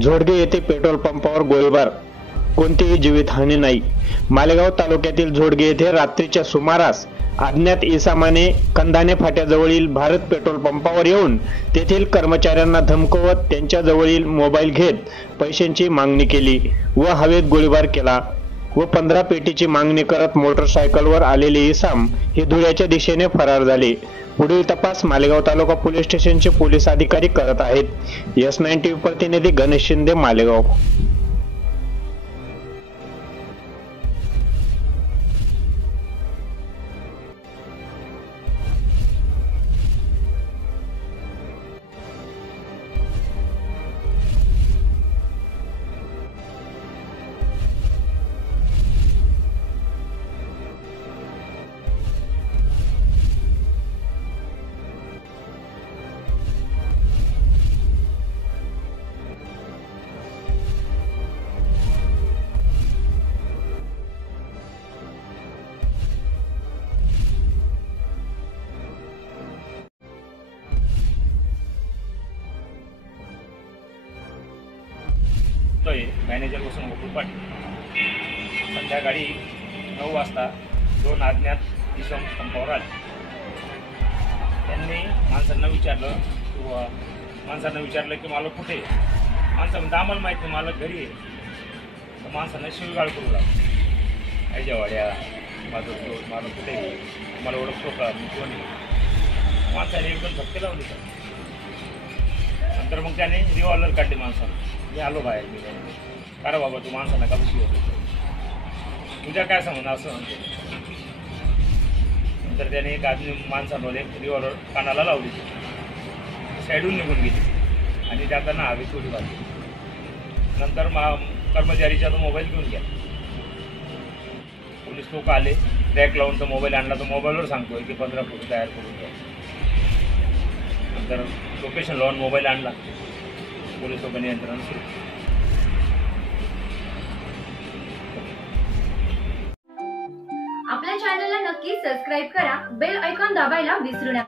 झोडगे येथे पेट्रोल पंपावर गोळीबार, कोणतीही जीवितहानी नाही। मालेगाव तालुक्यातील झोडगे येथे रात्रीच्या सुमारास अज्ञात इसमाने कंधाने फाट्याजवळील भारत पेट्रोल पंपावर येऊन तेथील कर्मचाऱ्यांना धमकवत त्यांच्याजवळील मोबाईल घेत पैशांची मागणी केली व हवेत गोळीबार केला व 15 पेटीची मागणी करत मोटरसायकलवर आलेले इसम हे धुळ्याच्या दिशेने फरार झाले। पुढील तपास मालेगाव तालुका पोलीस स्टेशनचे पोलीस अधिकारी करत आहेत। S9 टीव्ही प्रतिनिधी गणेश शिंदे, मालेगाव। मॅनेजर बसून गोकुळ पाटील संध्याकाळी 9 वाजता 2 अज्ञात इसम पंपावर आले। त्यांनी माणसांना विचारलं की मला कुठे, माणसं म्हणतात आम्हाला माहीत नाही, मला घरी आहे। तर माणसांना शिवगाळ करू लागला, आयच्या वाड्या मला कुठे, मला ओळखतो का, मी कोण आहे। माणसाने एकदम धक्के लावले। नंतर मग त्याने रिव्हॉल्वर काढली माणसाला, मी आलो बाहेर। मी अरे बाबा तू माणसांना का बशी होतो, तुझ्या काय समज असं म्हणतो। नंतर त्याने एक आदमी माणसांमध्ये रिव्हॉल्वर कानाला लावली, साईडून निघून गेली आणि जाताना हवेत उडी मारली। नंतर कर्मचारीचा तो मोबाईल घेऊन गेला। पोलीस लोक आले, ट्रॅक लावून तो मोबाईल आणला। तो मोबाईलवर सांगतोय की 15 फोटो तयार करून द्या। नंतर लोकेशन लावून मोबाईल आणला, पोलीस लोकांनी यंत्रणा सुरू। आपल्या चॅनलला नक्की सबस्क्राइब करा, बेल आयकॉन दाबायला विसरू नका।